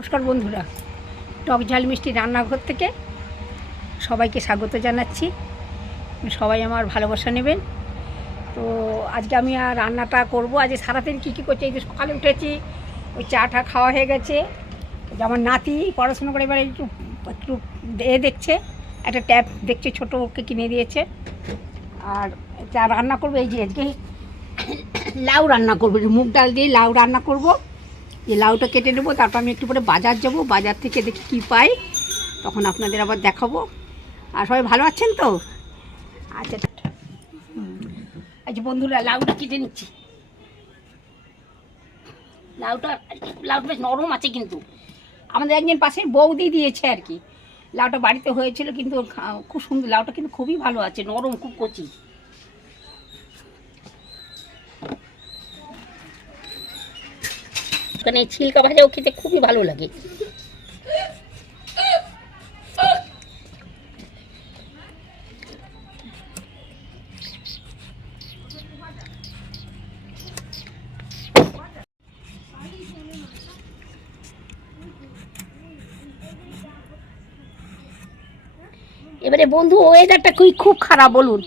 নমস্কার বন্ধুরা, টক ঝাল মিষ্টি রান্নাঘর থেকে সবাইকে স্বাগত জানাচ্ছি। সবাই আমার ভালোবাসা নেবেন। তো আজকে আমি আর রান্নাটা করব। আজ সারাদিন কী কী করছি, এই যে সকালে উঠেছি, ওই চাটা খাওয়া হয়ে গেছে। যে আমার নাতি পড়াশোনা করে এবার একটু একটু দেখছে, একটা ট্যাব দেখছে, ছোটো ওকে কিনে দিয়েছে। আর চা রান্না করবো, এই যে আজকে লাউ রান্না করবো, মুগ ডাল দিয়ে লাউ রান্না করব। যে লাউটা কেটে নেবো, তারপর আমি একটু পরে বাজার যাব, বাজার থেকে দেখি কী পাই, তখন আপনাদের আবার দেখাবো। আর সবাই ভালো আছেন তো? আচ্ছা, আচ্ছা বন্ধুরা, লাউটা কেটে নিচ্ছি। লাউটা বেশ নরম আছে, কিন্তু আমাদের একজন পাশে বৌদি দিয়েছে আর কি। লাউটা বাড়িতে হয়েছিল, কিন্তু খুব সুন্দর, লাউটা কিন্তু খুবই ভালো আছে, নরম, খুব কচি। ওখানে ছিলকা ভাজাও খেতে খুবই ভালো লাগে। এবারে বন্ধু, ওয়েদারটা খুব খারাপ বলুন।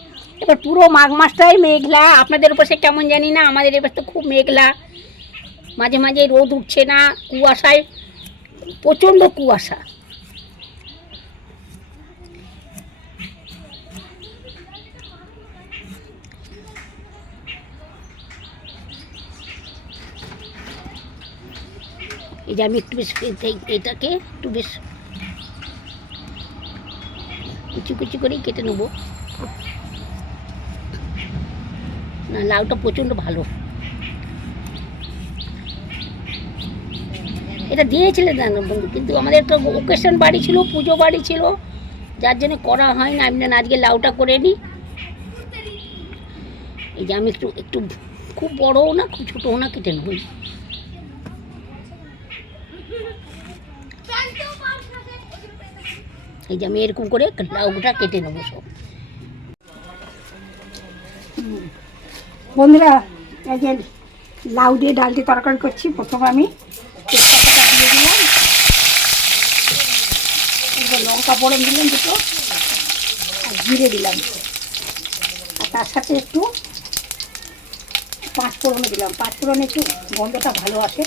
এবার পুরো মাঘ মাসটাই মেঘলা। আপনাদের উপর সে কেমন জানি না, আমাদের এবার তো খুব মেঘলা, মাঝে মাঝে রোদ উঠছে না, কুয়াশায় প্রচণ্ড কুয়াশা। এই যে আমি একটু বেশ এটাকে একটু বেশ কুচি কুচি করেই কেটে নেবো। না, লাউটা প্রচণ্ড ভালো। এটা দিয়েছিলেন জানো বন্ধু, কিন্তু আমাদের একটা ওকেশন বাড়ি ছিল, পুজো বাড়ি ছিল, যার জন্য করা হয় না। আমি না আজকে লাউটা করে নিই। এই যে আমি একটু একটু খুব বড়ও না, খুব ছোটও না, কেটে নেব। এই যে আমি এরকম করে লাউটা কেটে নেবো সব। বন্ধুরা, এই যে লাউ দিয়ে ডাল দিয়ে তরকারি করছি। প্রথমে আমি দিয়ে দিলাম, লঙ্কা ফোড়ন দিলাম দুটো, আর জিরে দিলাম, আর তার সাথে একটু পাঁচফোড়ন দিলাম। পাঁচফোড়নে একটু গন্ধটা ভালো আসে।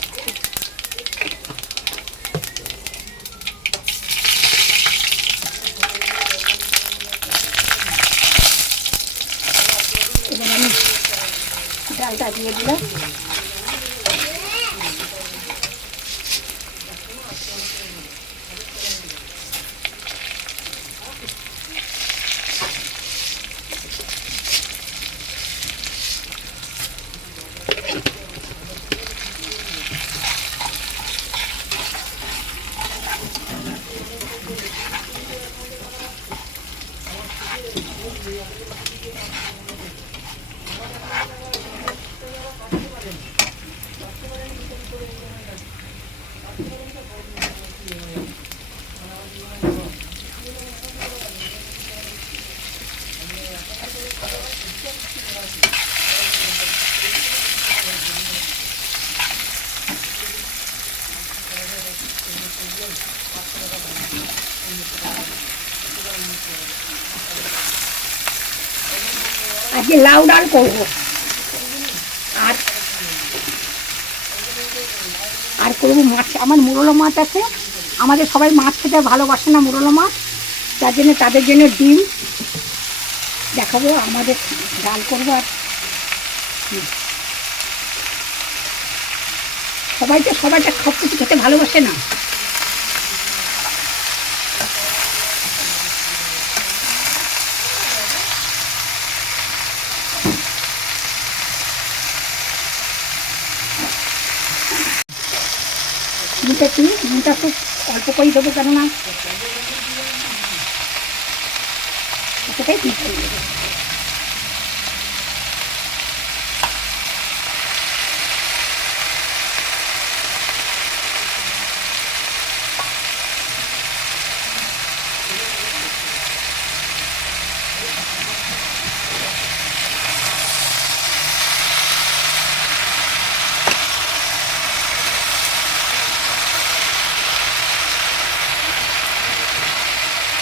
এবার আমি ডালটা দিয়ে দিলাম। আজকে লাউ ডাল করবো। আর করবো মাছ। আমার মুরলা মাছ আছে, আমাদের সবাই মাছ খেতে ভালোবাসে না, মুরলা মাছ, যার জন্য তাদের জন্য ডিম দেখাবো। আমাদের ডাল করবো। আর সবাইটা সব কিছু খেতে ভালোবাসে না। নুনটা খুব অল্প করেই দেবো, কেননা এতটাই ঠিক হয়ে যাবে।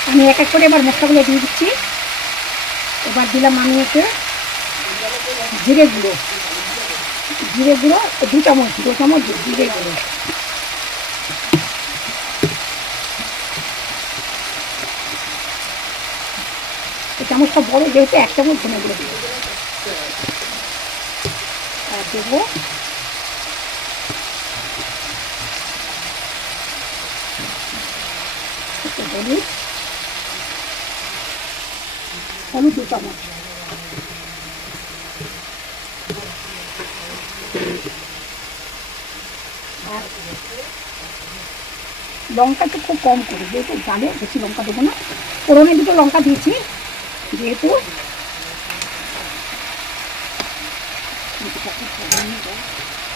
আমি এক এক করে এবার মশলাগুলো দিয়ে দিচ্ছি। এবার দিলাম আমি এতে জিরে গুঁড়ো 2 চামচ জিরে গুঁড়ো। এই চামচটা বড় যেহেতু 1 চামচ ধনে গুঁড়ো দেবো। আর দেবো হলুদ 2 চামচ। আর লঙ্কাটা খুব কম করে, যেহেতু ডালে বেশি লঙ্কা দেবো না। ফোড়নে 2টো লঙ্কা দিয়েছি যেহেতু।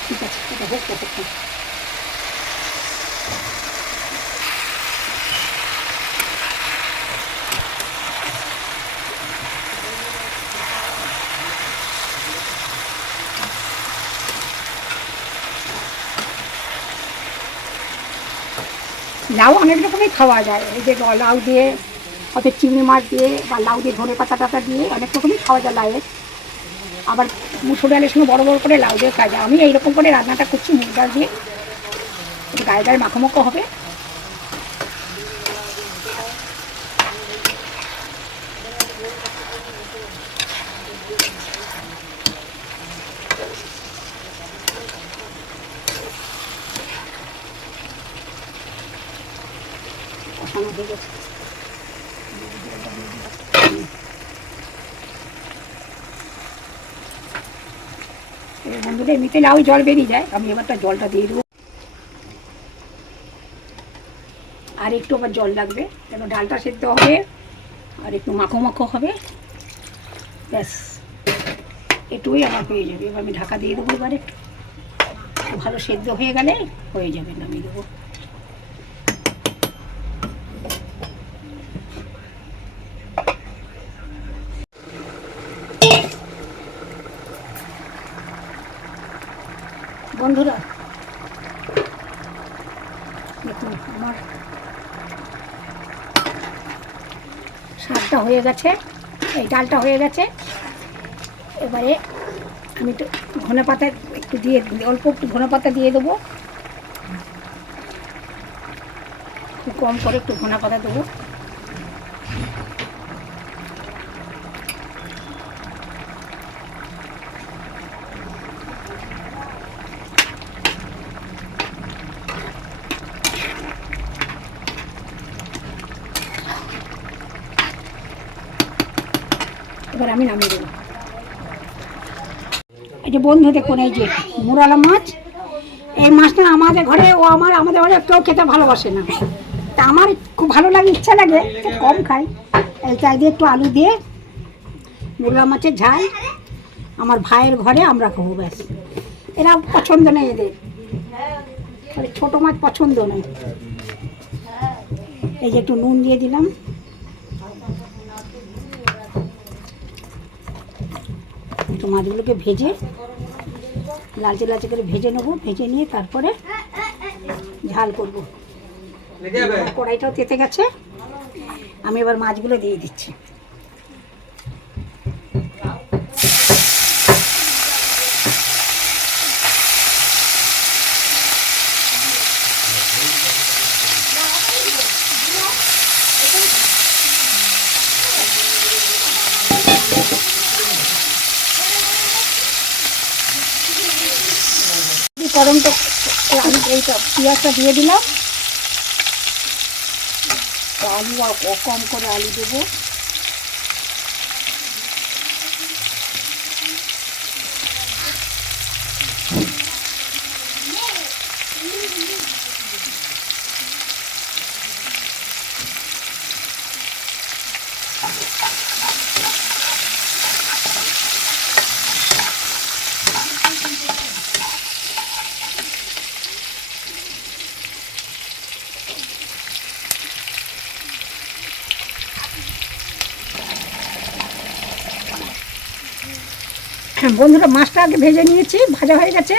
ঠিক আছে, এটা হোক ততক্ষণ। লাউ অনেক রকমই খাওয়া যায়, এই যে লাউ দিয়ে হয়তো চিংড়ি মাছ দিয়ে বা লাউ দিয়ে ধনে পাতা টাতা দিয়ে অনেক রকমই খাওয়া যায় লাউয়ের। আবার মুসুর ডালের সঙ্গে বড় বড় করে লাউ দিয়ে খাওয়া যায়। আমি এইরকম করে রান্নাটা করছি মুগ ডাল দিয়ে, গায়ে গায়ে মাখো হবে। বন্ধুরা এমনিতে লাউ জল বেরিয়ে যায়, আমি এবারটা জলটা দিয়ে দেবো। আর একটু আবার জল লাগবে, কেন ডালটা সেদ্ধ হবে আর একটু মাখো হবে। ব্যাস এটুকুই আমার হয়ে যাবে। এবার আমি ঢাকা দিয়ে দেবো। এবার একটু ভালো সেদ্ধ হয়ে গেলে হয়ে যাবে, নামিয়ে দেবো। বন্ধুরা দেখুন আমার শাকটা হয়ে গেছে, এই ডালটা হয়ে গেছে। এবারে আমি একটু ধনে পাতা একটু দিয়ে অল্প একটু ধনে পাতা দিয়ে দেবো, খুব কম করে একটু ধনে পাতা দেবো। এবার আমি নামিয়ে দেবো। এই যে বন্ধু দেখুন, এই যে মুরালা মাছ। এই মাছটা আমাদের ঘরে আমাদের ঘরে কেউ খেতে ভালোবাসে না, তা আমার খুব ভালো লাগে, ইচ্ছা লাগে, কম খাই। এই চাই দিয়ে একটু আলু দিয়ে মুরালা মাছের ঝাল আমার ভাইয়ের ঘরে আমরা খাবো। ব্যাস, এরা পছন্দ নেই, এদের ছোটো মাছ পছন্দ নেই। এই যে একটু নুন দিয়ে দিলাম। একটু মাছগুলোকে ভেজে লালচে করে ভেজে নেবো, ভেজে নিয়ে তারপরে ঝাল করবো। কড়াইটাও তেতে গেছে, আমি এবার মাছগুলো দিয়ে দিচ্ছি। গরমটা আমি এইটা পেঁয়াজটা দিয়ে দিলাম। আলু কম করে আলু দেবো। বন্ধুরা মাছটা আগে ভেজে নিয়েছি, ভাজা হয়ে গেছে।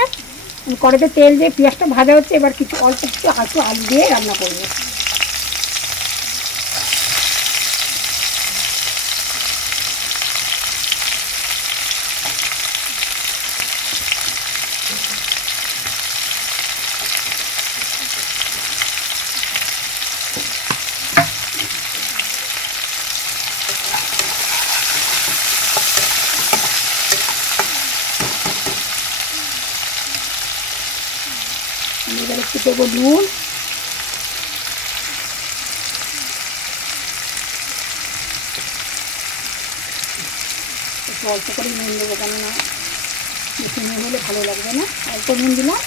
কড়াইতে তেল দিয়ে পেঁয়াজটা ভাজা হচ্ছে। এবার কিছু অল্প একটু আলু দিয়ে রান্না করবো। দেবো নুন, একটু অল্প করে নুন দেবো, কেননা বেশি নুন হলে ভালো লাগবে না। অল্প নুন দিলাম।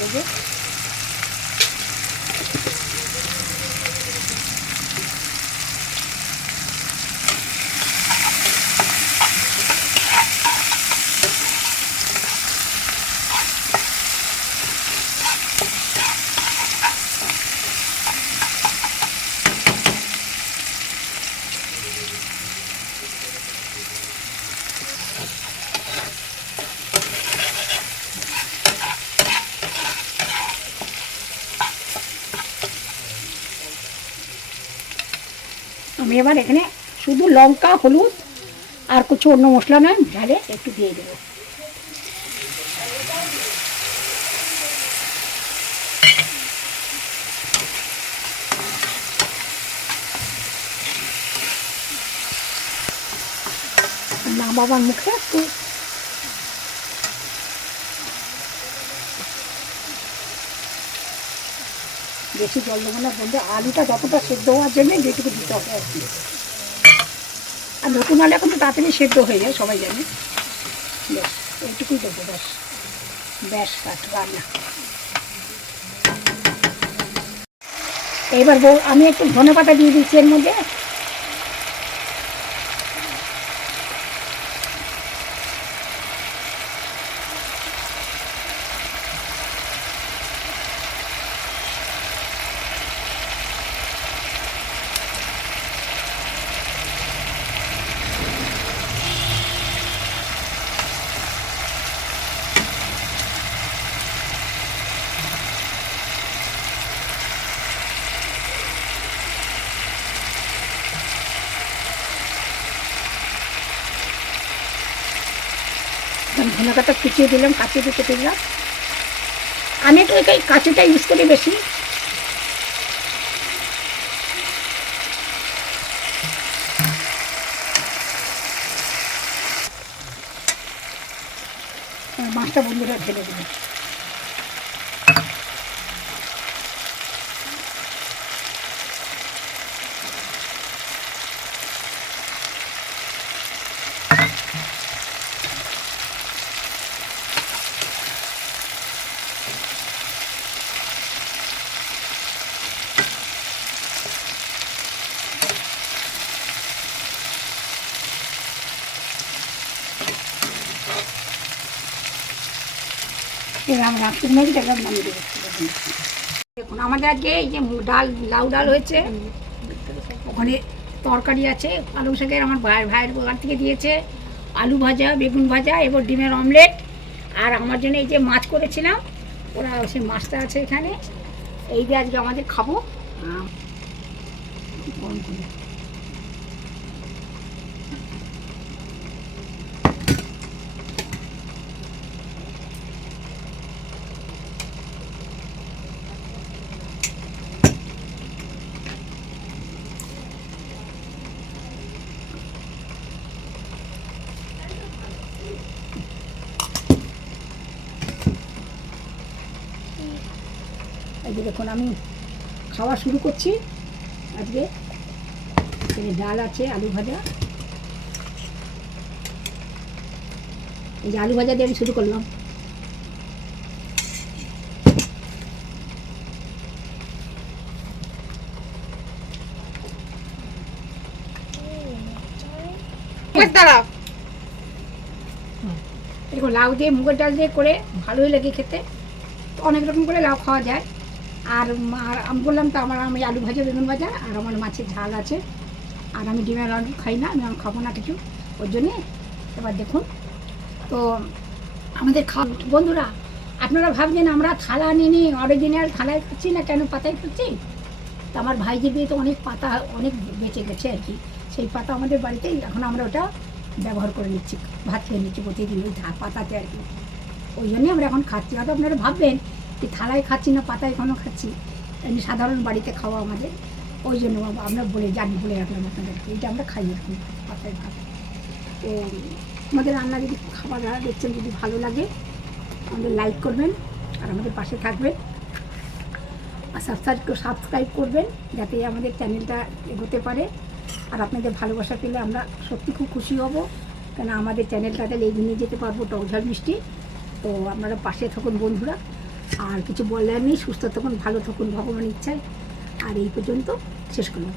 দেবো আমি এবার এখানে শুধু লঙ্কা, হলুদ আর কিছু অন্য মশলা নয়, ঝালে একটু দিয়ে দেবো। মা বাবার মুখে একটু বেশি জল দেবো না বলতে, আলুটা যতটা সেদ্ধ হওয়ার জন্য যেটুকু দিতে হবে আর কি। আর নতুন আলু এখন তো তাড়াতাড়ি সেদ্ধ হয়ে যায়, সবাই জানে। বেশ এইটুকুই দেবো, ব্যাস ব্যাস কাট রান্না। এবার আমি একটু ধনেপাতা দিয়ে দিচ্ছি এর মধ্যে। ধনেপাতা কুচিয়ে দিলাম, কাঁচিয়ে দিয়ে কেটে দিলাম। আমি একটু এই কাঁচিটা ইউজ করি বেশি। মাছটা বন্ধুরা ঢেলে দিলাম। দেখুন আমাদের আজকে এই যে ডাল, লাউ ডাল হয়েছে, ওখানে তরকারি আছে পালং শাকের, আমার ভাইয়ের বাগান থেকে দিয়েছে, আলু ভাজা, বেগুন ভাজা এবং ডিমের অমলেট। আর আমার জন্য এই যে মাছ করেছিলাম, ওরা সেই মাছটা আছে এখানে। এই যে আজকে আমাদের খাবো। এই যে দেখুন আমি খাওয়া শুরু করছি। আজকে ডাল আছে, আলু ভাজা, এই যে আলু ভাজা দিয়ে আমি শুরু করলাম। দেখুন লাউ দিয়ে মুগের ডাল দিয়ে করে ভালোই লাগে খেতে। অনেক রকম করে লাউ খাওয়া যায়। আর আমি বললাম তো আমি আলু ভাজা, বেগুন ভাজা, আর আমার মাছের ঝাল আছে। আর আমি ডিমের আলু খাই না, আমি খাবো না কিছু, ওর জন্যে। এবার দেখুন তো আমাদের খাওয়া। বন্ধুরা আপনারা ভাবছেন আমরা থালা নিয়ে অরিজিনাল থালায় খাচ্ছি না, কেন পাতায় খাচ্ছি? তো আমার ভাইজি দিয়ে তো অনেক পাতা অনেক বেঁচে গেছে আর কি, সেই পাতা আমাদের বাড়িতেই এখন আমরা ওটা ব্যবহার করে নিচ্ছি, ভাত খেয়ে নিচ্ছি প্রতিদিন ওই পাতাতে আর কি। ওই জন্যই আমরা এখন খাচ্ছি। হয়তো আপনারা ভাববেন যে থালায় খাচ্ছি না পাতায় এখনও খাচ্ছি, এমনি সাধারণ বাড়িতে খাওয়া আমাদের, ওই জন্য আমরা বলে রাখলাম আপনাদেরকে, এইটা আমরা খাই এখন পাতায় ভাত। তো আমাদের রান্না যদি খাবার দেখছেন যদি ভালো লাগে আমাদের লাইক করবেন আর আমাদের পাশে থাকবেন আর সাবস্ক্রাইব করবেন যাতে আমাদের চ্যানেলটা এগোতে পারে। আর আপনাদের ভালোবাসা পেলে আমরা সত্যি খুব খুশি হব, কেন আমাদের চ্যানেলটা তাহলে এগিয়ে নিয়ে যেতে পারবো টক ঝাল মিষ্টি। তো আপনারা পাশে থাকুন বন্ধুরা, আর কিছু বলার নেই, সুস্থ থাকুন, ভালো থাকুন ভগবানের ইচ্ছায়। আর এই পর্যন্ত শেষ করলাম।